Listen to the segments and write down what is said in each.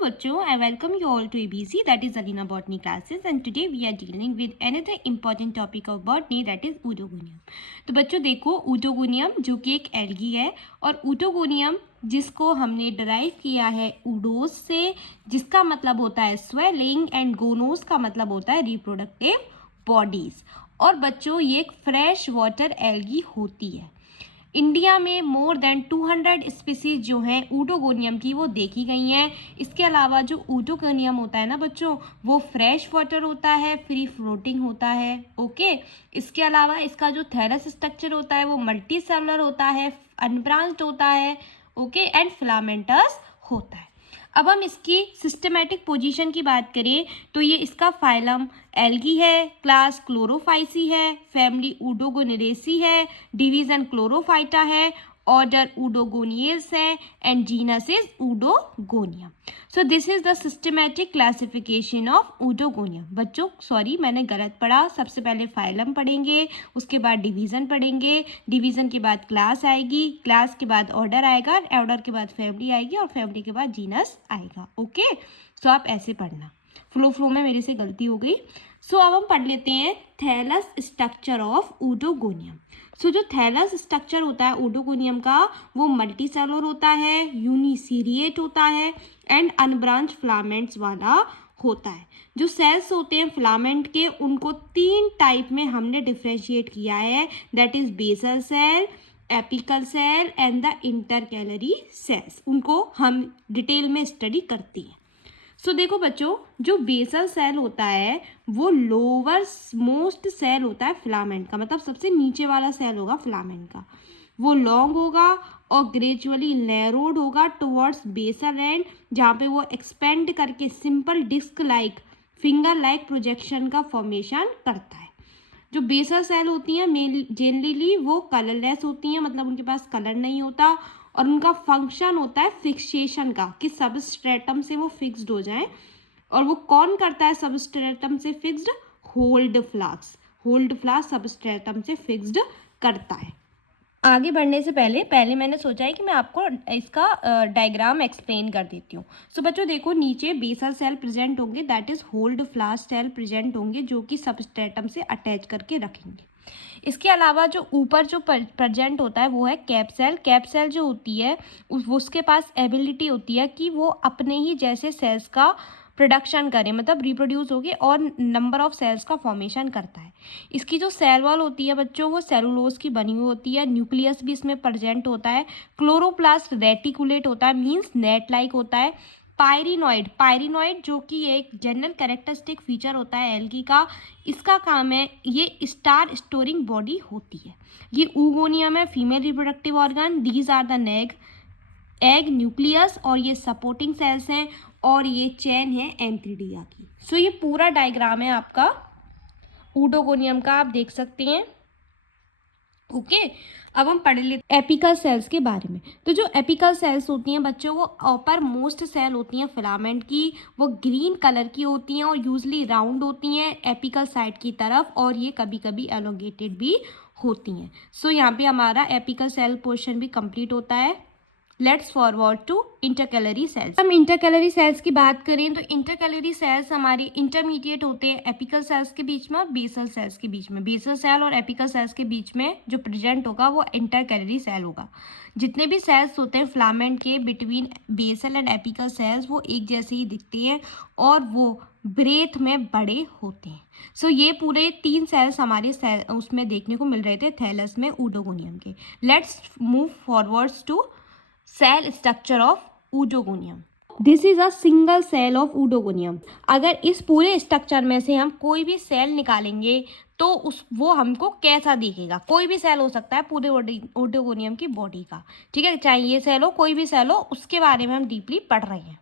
Bachcho, I welcome you all to ABC, that is Alina Botany classes, and today we are dealing with another important topic of botany, that is Ootogonium. तो बच्चों देखो, Ootogonium जो कि एक algae है और Ootogonium जिसको हमने डराइव किया है ऊडोस से, जिसका मतलब होता है स्वेलिंग, एंड गोनोस का मतलब होता है रिप्रोडक्टिव बॉडीज। और बच्चों ये एक फ्रेश वाटर एल्गी होती है। इंडिया में मोर देन 200 स्पीसीज जो हैं ऊटोगोनियम की वो देखी गई हैं। इसके अलावा जो ऊटोगोनियम होता है ना बच्चों, वो फ्रेश वाटर होता है, फ्री फ्लोटिंग होता है। ओके, इसके अलावा इसका जो थैलस स्ट्रक्चर होता है वो मल्टी सेलुलर होता है, अनब्रांच्ड होता है, ओके, एंड फिलामेंटस होता है। अब हम इसकी सिस्टमेटिक पोजीशन की बात करें तो ये इसका फाइलम एल्गी है, क्लास क्लोरोफाइसी है, फैमिली ऊडोगोनेरेसी है, डिवीजन क्लोरोफाइटा है, ऑर्डर ऊडोगोनियस है, and genus is Oedogonium. So this is the systematic classification of Oedogonium. बच्चों सॉरी मैंने गलत पढ़ा, सबसे पहले फाइलम पढ़ेंगे, उसके बाद डिवीजन पढ़ेंगे, डिवीजन के बाद क्लास आएगी, क्लास के बाद ऑर्डर आएगा, ऑर्डर के बाद फैमिली आएगी और फैमिली के बाद जीनस आएगा। ओके, सो आप ऐसे पढ़ना, फ्लो में मेरे से गलती हो गई। सो अब हम पढ़ लेते हैं थैलस स्ट्रक्चर ऑफ ऊडोगोनियम। सो जो थैलस स्ट्रक्चर होता है ऊडोगोनियम का वो मल्टी सेलुलर होता है, यूनिसीरिएट होता है, एंड अनब्रांच फिलामेंट्स वाला होता है। जो सेल्स होते हैं फिलामेंट के उनको 3 टाइप में हमने डिफ्रेंशिएट किया है, that is basal cell, apical cell and the intercalary cells. उनको हम डिटेल में स्टडी करते हैं। सो देखो बच्चों, जो बेसल सेल होता है वो लोअर मोस्ट सेल होता है फिलामेंट का, मतलब सबसे नीचे वाला सेल होगा फिलामेंट का। वो लॉन्ग होगा और ग्रेजुअली नैरोड होगा टुवर्ड्स बेसल एंड, जहाँ पे वो एक्सपेंड करके simple disc like, finger like projection का फॉर्मेशन करता है। जो बेसल सेल होती हैं जनरली वो कलरलेस होती हैं, मतलब उनके पास कलर नहीं होता, और उनका फंक्शन होता है फिक्सेशन का, कि सबस्ट्रेटम से वो फिक्स्ड हो जाएं। और वो कौन करता है सबस्ट्रेटम से फिक्स्ड? होल्ड फ्लास्क सबस्ट्रेटम से फिक्स्ड करता है। आगे बढ़ने से पहले मैंने सोचा है कि मैं आपको इसका डायग्राम एक्सप्लेन कर देती हूँ। सो बच्चों देखो, नीचे बेसल सेल प्रेजेंट होंगे, that is hold flask cell present होंगे, जो कि सबस्ट्रेटम से अटैच करके रखेंगे। इसके अलावा जो ऊपर जो प्रेजेंट होता है वो है कैप सेल। कैप सेल जो होती है उसके पास एबिलिटी होती है कि वो अपने ही जैसे सेल्स का प्रोडक्शन करे, मतलब रिप्रोड्यूस होगी और नंबर ऑफ सेल्स का फॉर्मेशन करता है। इसकी जो सेल वॉल होती है बच्चों वो सेलुलोज की बनी हुई होती है। न्यूक्लियस भी इसमें प्रेजेंट होता है। क्लोरोप्लास्ट रेटिकुलेट होता है, मीन्स नेट लाइक होता है। पायरिनॉइड जो कि एक जनरल कैरेक्टरिस्टिक फीचर होता है एल्गी का, इसका काम है ये स्टार स्टोरिंग बॉडी होती है। ये ऊगोनियम है, female reproductive organ. These are the egg nucleus, और ये सपोर्टिंग सेल्स हैं, और ये चेन है एंथ्रीडिया की। सो ये पूरा डायग्राम है आपका ऊडोगोनियम का, आप देख सकते हैं। ओके, अब हम पढ़ लेते एपिकल सेल्स के बारे में। तो जो एपिकल सेल्स होती हैं बच्चों वो अपर मोस्ट सेल होती हैं फिलामेंट की, वो ग्रीन कलर की होती हैं और यूजली राउंड होती हैं एपिकल साइड की तरफ, और ये कभी कभी एलोंगेटेड भी होती हैं। सो यहाँ पे हमारा एपिकल सेल पोर्शन भी कंप्लीट होता है। Let's forward to intercalary cells. हम इंटरकैलरी सेल्स की बात करें तो इंटरकैलरी सेल्स हमारी इंटरमीडिएट होते हैं एपिकल सेल्स के बीच में और बेसल सेल्स के बीच में। बेसल सेल और एपिकल सेल्स के बीच में जो प्रेजेंट होगा वो इंटरकैलरी सेल होगा। जितने भी सेल्स होते हैं फिलामेंट के between basal and apical cells वो एक जैसे ही दिखते हैं और वो ब्रेथ में बड़े होते हैं। सो ये पूरे 3 सेल्स हमारे सेल उसमें देखने को मिल रहे थे थैलस में ऊडोगोनियम के। Let's move forwards to cell structure of Oedogonium. This is a single cell of Oedogonium. अगर इस पूरे स्ट्रक्चर में से हम कोई भी सेल निकालेंगे तो वो हमको कैसा दिखेगा? कोई भी सेल हो सकता है पूरे ऊडोगोनियम की बॉडी का, ठीक है, चाहे ये सेल हो कोई भी सेल हो, उसके बारे में हम डीपली पढ़ रहे हैं।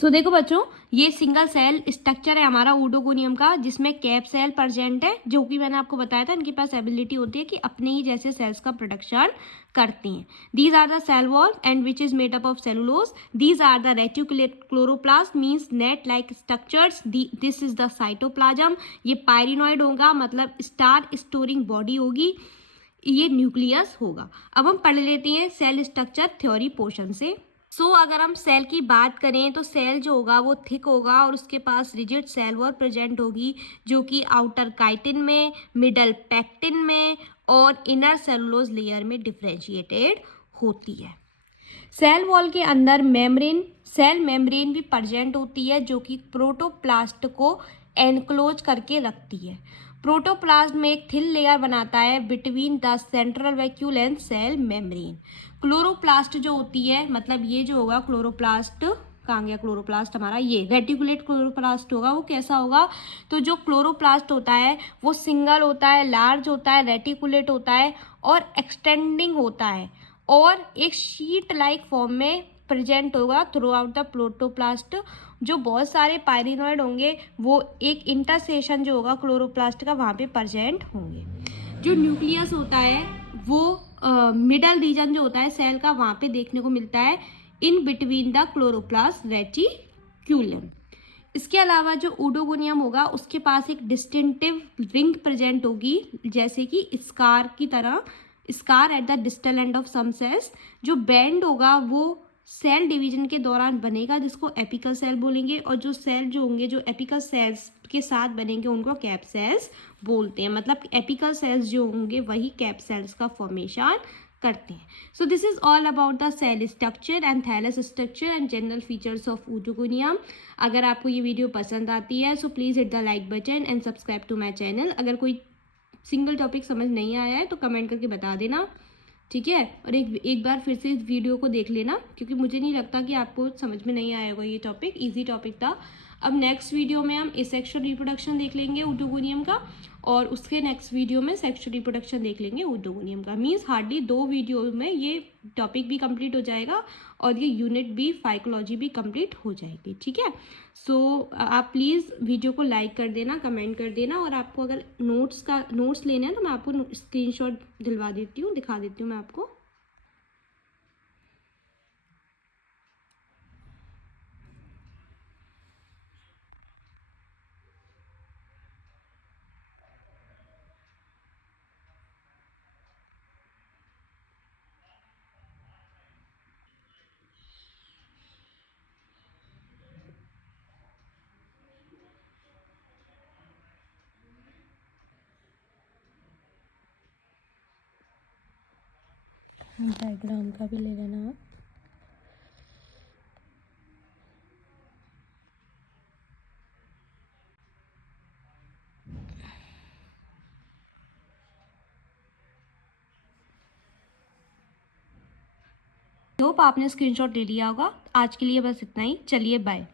सो देखो बच्चों, ये सिंगल सेल स्ट्रक्चर है हमारा ऊडोगोनियम का, जिसमें कैप सेल प्रेजेंट है, जो कि मैंने आपको बताया था इनके पास एबिलिटी होती है कि अपने ही जैसे सेल्स का प्रोडक्शन करते हैं। These are the cell wall and which is made up of cellulose. These are the reticulate chloroplast means net like structures. This is the cytoplasm. ये पायरिनॉइड होगा, मतलब स्टार स्टोरिंग बॉडी होगी। ये nucleus होगा। अब हम पढ़ लेते हैं सेल स्ट्रक्चर थ्योरी पोर्शन से। अगर हम सेल की बात करें तो सेल जो होगा वो थिक होगा और उसके पास रिजिड सेल वॉल प्रेजेंट होगी, जो कि आउटर काइटिन में, मिडल पैक्टिन में और इनर सेलुलोज लेयर में डिफ्रेंशिएटेड होती है। सेल वॉल के अंदर मेम्ब्रेन, सेल मेम्ब्रेन भी प्रेजेंट होती है, जो कि प्रोटोप्लास्ट को एनक्लोज करके रखती है। प्रोटोप्लास्ट में एक थिन लेयर बनाता है between the central vacuole and cell membrane. Chloroplast जो होती है, मतलब ये जो होगा क्लोरोप्लास्ट, कहाँ गया क्लोरोप्लास्ट हमारा, ये रेटिकुलेट क्लोरोप्लास्ट होगा। वो कैसा होगा, तो जो क्लोरोप्लास्ट होता है वो सिंगल होता है, लार्ज होता है, रेटिकुलेट होता है और एक्सटेंडिंग होता है और एक शीट लाइक फॉर्म में प्रेजेंट होगा थ्रू आउट द प्रोटोप्लास्ट। जो बहुत सारे पायरिनॉइड होंगे वो एक इंटरसेशन जो होगा क्लोरोप्लास्ट का वहाँ पे प्रेजेंट होंगे। जो न्यूक्लियस होता है वो मिडल रीजन जो होता है सेल का, वहाँ पे देखने को मिलता है in between the chloroplast reticulum. इसके अलावा जो ओडोगोनियम होगा उसके पास एक डिस्टिंक्टिव रिंग प्रेजेंट होगी, जैसे कि स्कार की तरह, scar at the distal end of some cells. जो बैंड होगा वो सेल डिवीजन के दौरान बनेगा, जिसको एपिकल सेल बोलेंगे, और जो सेल जो होंगे जो एपिकल सेल्स के साथ बनेंगे उनको कैप सेल्स बोलते हैं। मतलब एपिकल सेल्स जो होंगे वही कैप सेल्स का फॉर्मेशन करते हैं। So this is all about the cell structure and thallus structure and general features of oedogonium. अगर आपको ये वीडियो पसंद आती है so please hit the like button and subscribe to my channel. अगर कोई सिंगल टॉपिक समझ नहीं आया है तो कमेंट करके बता देना, ठीक है। और एक बार फिर से इस वीडियो को देख लेना, क्योंकि मुझे नहीं लगता कि आपको समझ में नहीं आया होगा। ये टॉपिक इजी टॉपिक था। अब नेक्स्ट वीडियो में हम एसेक्सुअल रिप्रोडक्शन देख लेंगे ओडोगोनियम का, और उसके नेक्स्ट वीडियो में सेक्सुअल रिप्रोडक्शन देख लेंगे ओडोगोनियम का। मीन्स हार्डली 2 वीडियो में ये टॉपिक भी कंप्लीट हो जाएगा और ये यूनिट भी, फाइकोलॉजी भी कंप्लीट हो जाएगी, ठीक है। आप प्लीज़ वीडियो को लाइक कर देना, कमेंट कर देना, और आपको अगर नोट्स लेने हैं तो मैं आपको स्क्रीनशॉट दिलवा देती हूँ, दिखा देती हूँ मैं आपको। डायग्राम का भी ले लेना आप। होप आपने स्क्रीनशॉट ले लिया होगा। आज के लिए बस इतना ही, चलिए बाय।